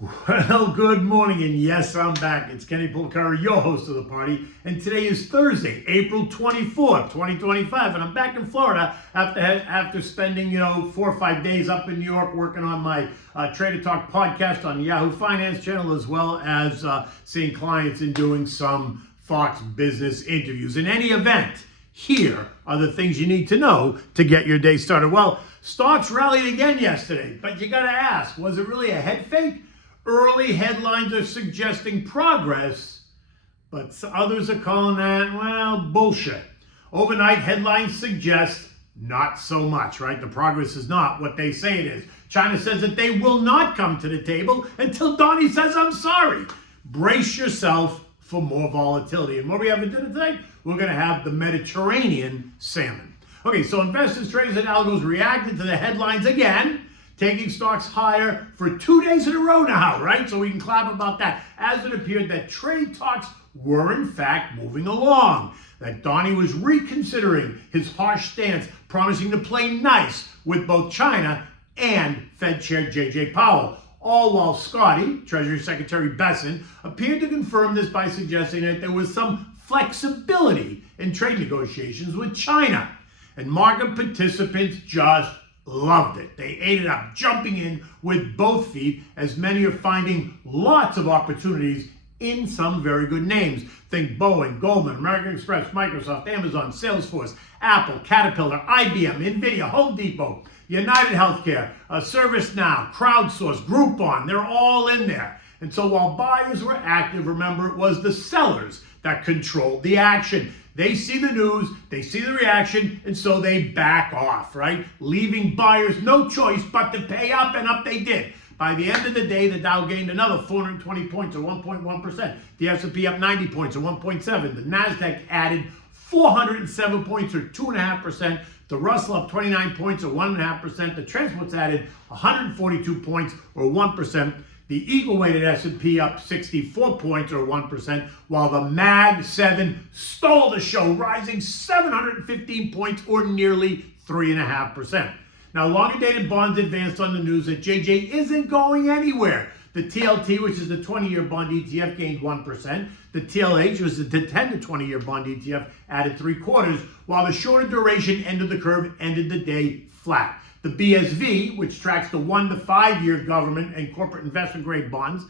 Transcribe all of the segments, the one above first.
Well, good morning, and yes, I'm back. It's Kenny Polcari, your host of the party, and today is Thursday, April 24th, 2025, and I'm back in Florida after spending, 4 or 5 days up in New York working on my Trader Talk podcast on the Yahoo Finance channel, as well as seeing clients and doing some Fox Business interviews. In any event, here are the things you need to know to get your day started. Well, stocks rallied again yesterday, but you got to ask, was it really a head fake? Early headlines are suggesting progress, but others are calling that, well, bullshit. Overnight headlines suggest not so much, right? The progress is not what they say it is. China says that they will not come to the table until Donny says, I'm sorry. Brace yourself for more volatility. And what we have for dinner tonight, we're going to have the Mediterranean salmon. Okay, so investors, traders, and algos reacted to the headlines again, taking stocks higher for 2 days in a row now, right? So we can clap about that, as it appeared that trade talks were in fact moving along, that Donny was reconsidering his harsh stance, promising to play nice with both China and Fed Chair J.J. Powell, all while Scotty, Treasury Secretary Besson, appeared to confirm this by suggesting that there was some flexibility in trade negotiations with China. And market participants just loved it. They ate it up, jumping in with both feet, as many are finding lots of opportunities in some very good names. Think Boeing, Goldman, American Express, Microsoft, Amazon, Salesforce, Apple, Caterpillar, IBM, NVDA, Home Depot, United Healthcare, ServiceNow, Crowdsource, Groupon. They're all in there. And so while buyers were active, remember, it was the sellers that controlled the action. They see the news, they see the reaction, and so they back off, right? Leaving buyers no choice but to pay up, and up they did. By the end of the day, the Dow gained another 420 points, or 1.1%. The S&P up 90 points, or 1.7%. The NASDAQ added 407 points, or 2.5%. The Russell up 29 points, or 1.5%. The transports added 142 points, or 1%. The eagle-weighted S&P up 64 points, or 1%, while the Mag 7 stole the show, rising 715 points, or nearly 3.5%. Now, longer-dated bonds advanced on the news that JJ isn't going anywhere. The TLT, which is the 20-year bond ETF, gained 1%. The TLH, which is the 10 to 20-year bond ETF, added 0.75%, while the shorter duration end of the curve ended the day flat. The BSV, which tracks the 1 to 5 year government and corporate investment grade bonds,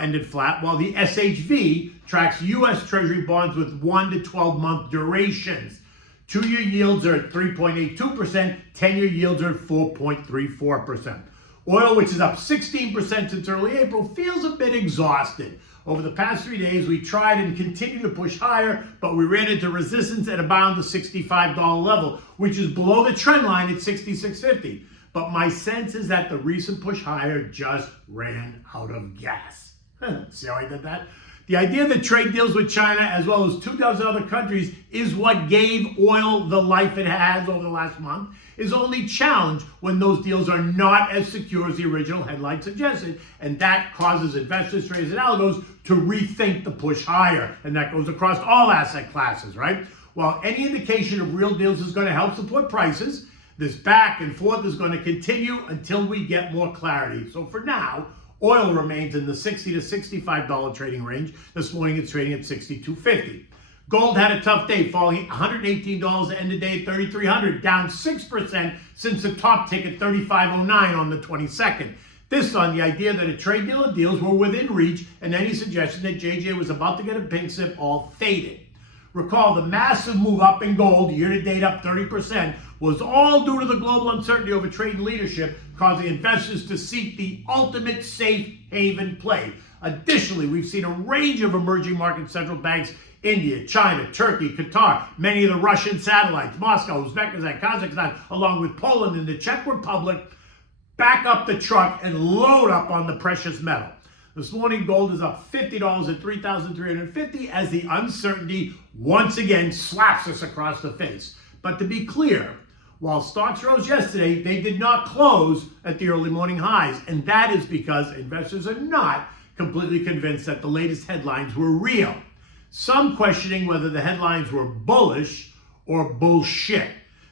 ended flat, while the SHV tracks U.S. Treasury bonds with 1 to 12 month durations. 2-year yields are at 3.82%, 10-year yields are at 4.34%. Oil, which is up 16% since early April, feels a bit exhausted. Over the past 3 days, we tried and continued to push higher, but we ran into resistance at about the $65 level, which is below the trend line at $66.50. But my sense is that the recent push higher just ran out of gas. See how I did that? The idea that trade deals with China, as well as 24 other countries, is what gave oil the life it has over the last month, is only challenged when those deals are not as secure as the original headline suggested, and that causes investors, traders, and algos to rethink the push higher, and that goes across all asset classes, right? While any indication of real deals is going to help support prices, this back and forth is going to continue until we get more clarity. So for now, oil remains in the $60 to $65 trading range. This morning it's trading at $62.50. Gold had a tough day, falling $118 to end the day at $3,300, down 6% since the top tick at $35.09 on the 22nd. This on the idea that a trade deal of deals were within reach, and any suggestion that JJ was about to get a pink slip all faded. Recall, the massive move up in gold, year-to-date up 30%, was all due to the global uncertainty over trade and leadership, causing investors to seek the ultimate safe haven play. Additionally, we've seen a range of emerging market central banks, India, China, Turkey, Qatar, many of the Russian satellites, Moscow, Uzbekistan, Kazakhstan, along with Poland and the Czech Republic, back up the truck and load up on the precious metal. This morning, gold is up $50 at $3,350 as the uncertainty once again slaps us across the face. But to be clear, while stocks rose yesterday, they did not close at the early morning highs. And that is because investors are not completely convinced that the latest headlines were real. Some questioning whether the headlines were bullish or bullshit,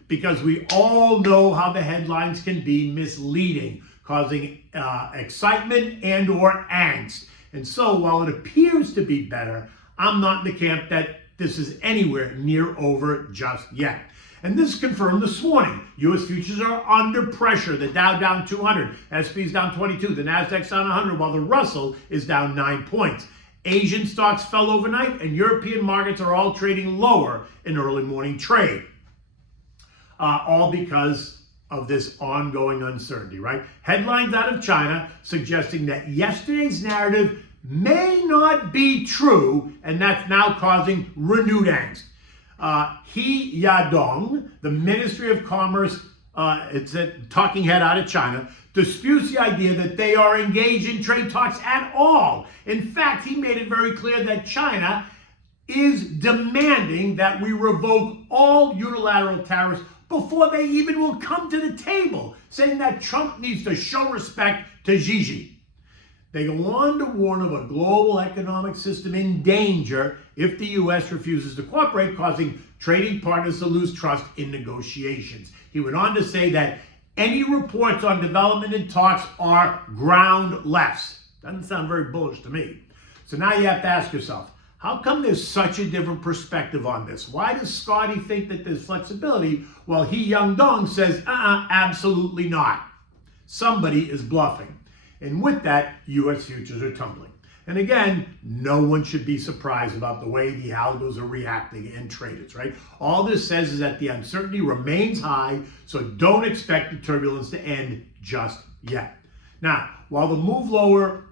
because we all know how the headlines can be misleading, causing excitement and or angst. And so while it appears to be better, I'm not in the camp that this is anywhere near over just yet. And this is confirmed this morning. U.S. futures are under pressure. The Dow down 200, S&P's down 22, the Nasdaq's down 100, while the Russell is down 9 points. Asian stocks fell overnight, and European markets are all trading lower in early morning trade. All because of this ongoing uncertainty, right? Headlines out of China suggesting that yesterday's narrative may not be true, and that's now causing renewed angst. He Yadong, the Ministry of Commerce, it's a talking head out of China, disputes the idea that they are engaged in trade talks at all. In fact, he made it very clear that China is demanding that we revoke all unilateral tariffs before they even will come to the table, saying that Trump needs to show respect to Xi. They go on to warn of a global economic system in danger if the U.S. refuses to cooperate, causing trading partners to lose trust in negotiations. He went on to say that any reports on development in talks are groundless. Doesn't sound very bullish to me. So now you have to ask yourself, how come there's such a different perspective on this? Why does Scotty think that there's flexibility while He Young-dong says, absolutely not? Somebody is bluffing. And with that, U.S. futures are tumbling. And again, no one should be surprised about the way the algos are reacting and traders, right? All this says is that the uncertainty remains high, so don't expect the turbulence to end just yet. Now, while the move lower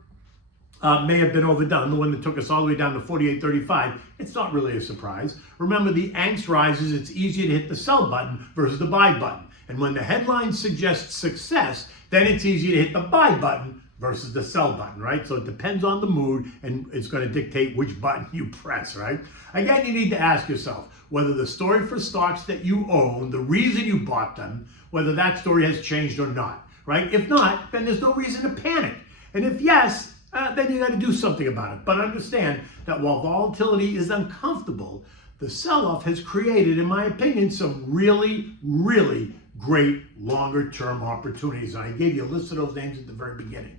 may have been overdone, the one that took us all the way down to 48.35, it's not really a surprise. Remember, the angst rises, it's easier to hit the sell button versus the buy button. And when the headline suggests success, then it's easier to hit the buy button versus the sell button, right? So it depends on the mood, and it's going to dictate which button you press, right? Again, you need to ask yourself whether the story for stocks that you own, the reason you bought them, whether that story has changed or not, right? If not, then there's no reason to panic. And if yes, then you got to do something about it. But understand that while volatility is uncomfortable, the sell-off has created, in my opinion, some really, really great longer-term opportunities. And I gave you a list of those names at the very beginning.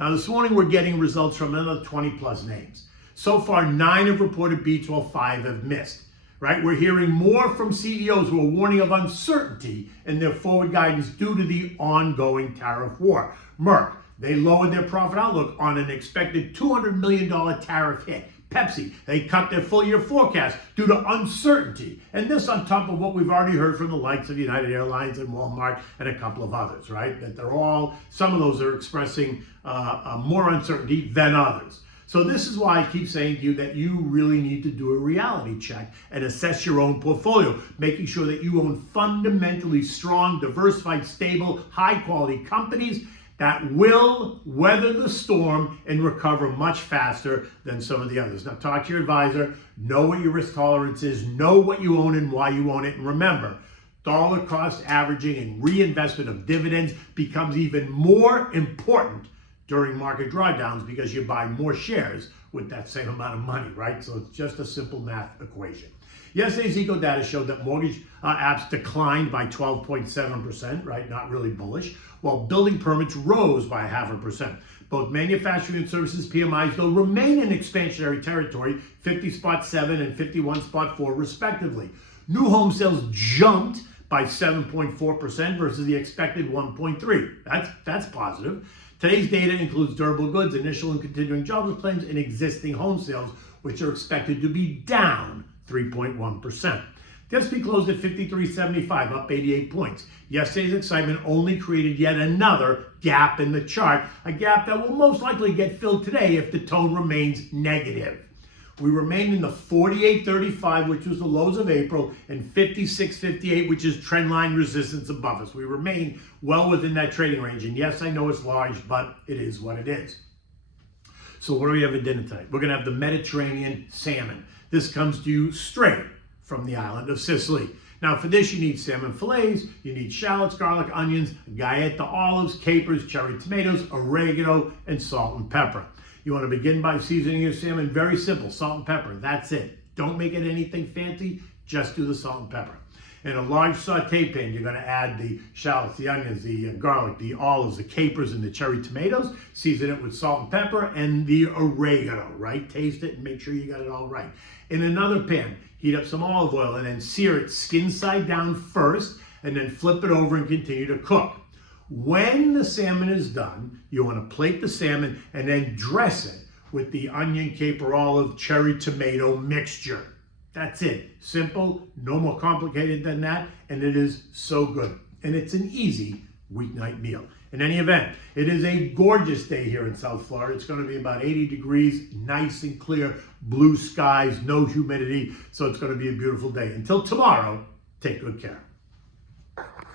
Now, this morning, we're getting results from another 20-plus names. So far, 9 have reported beats, while 5 have missed, right? We're hearing more from CEOs who are warning of uncertainty in their forward guidance due to the ongoing tariff war. Merck, they lowered their profit outlook on an expected $200 million tariff hit. Pepsi, they cut their full-year forecast due to uncertainty. And this on top of what we've already heard from the likes of United Airlines and Walmart and a couple of others, right? That they're all, some of those are expressing more uncertainty than others. So this is why I keep saying to you that you really need to do a reality check and assess your own portfolio, making sure that you own fundamentally strong, diversified, stable, high-quality companies that will weather the storm and recover much faster than some of the others. Now, talk to your advisor, know what your risk tolerance is, know what you own and why you own it, and remember, dollar cost averaging and reinvestment of dividends becomes even more important during market drawdowns because you buy more shares with that same amount of money, right? So it's just a simple math equation. Yesterday's eco data showed that mortgage apps declined by 12.7%, right? Not really bullish, while building permits rose by 0.5%. Both manufacturing and services PMIs, though, remain in expansionary territory, 50.7 and 51.4 respectively. New home sales jumped by 7.4% versus the expected 1.3. That's positive. Today's data includes durable goods, initial and continuing jobless claims, and existing home sales, which are expected to be down 3.1%. The S&P closed at 53.75, up 88 points. Yesterday's excitement only created yet another gap in the chart, a gap that will most likely get filled today if the tone remains negative. We remain in the 48.35, which was the lows of April, and 56.58, which is trendline resistance above us. We remain well within that trading range. And yes, I know it's large, but it is what it is. So what do we have at dinner tonight? We're going to have the Mediterranean salmon. This comes to you straight from the island of Sicily. Now, for this, you need salmon fillets, you need shallots, garlic, onions, galleta olives, capers, cherry tomatoes, oregano, and salt and pepper. You want to begin by seasoning your salmon. Very simple, salt and pepper. That's it. Don't make it anything fancy. Just do the salt and pepper. In a large saute pan, you're going to add the shallots, the onions, the garlic, the olives, the capers, and the cherry tomatoes. Season it with salt and pepper and the oregano, right? Taste it and make sure you got it all right. In another pan, heat up some olive oil and then sear it skin side down first, and then flip it over and continue to cook. When the salmon is done, you want to plate the salmon and then dress it with the onion, caper, olive, cherry, tomato mixture. That's it. Simple, no more complicated than that, and it is so good. And it's an easy weeknight meal. In any event, it is a gorgeous day here in South Florida. It's going to be about 80 degrees, nice and clear, blue skies, no humidity, so it's going to be a beautiful day. Until tomorrow, take good care.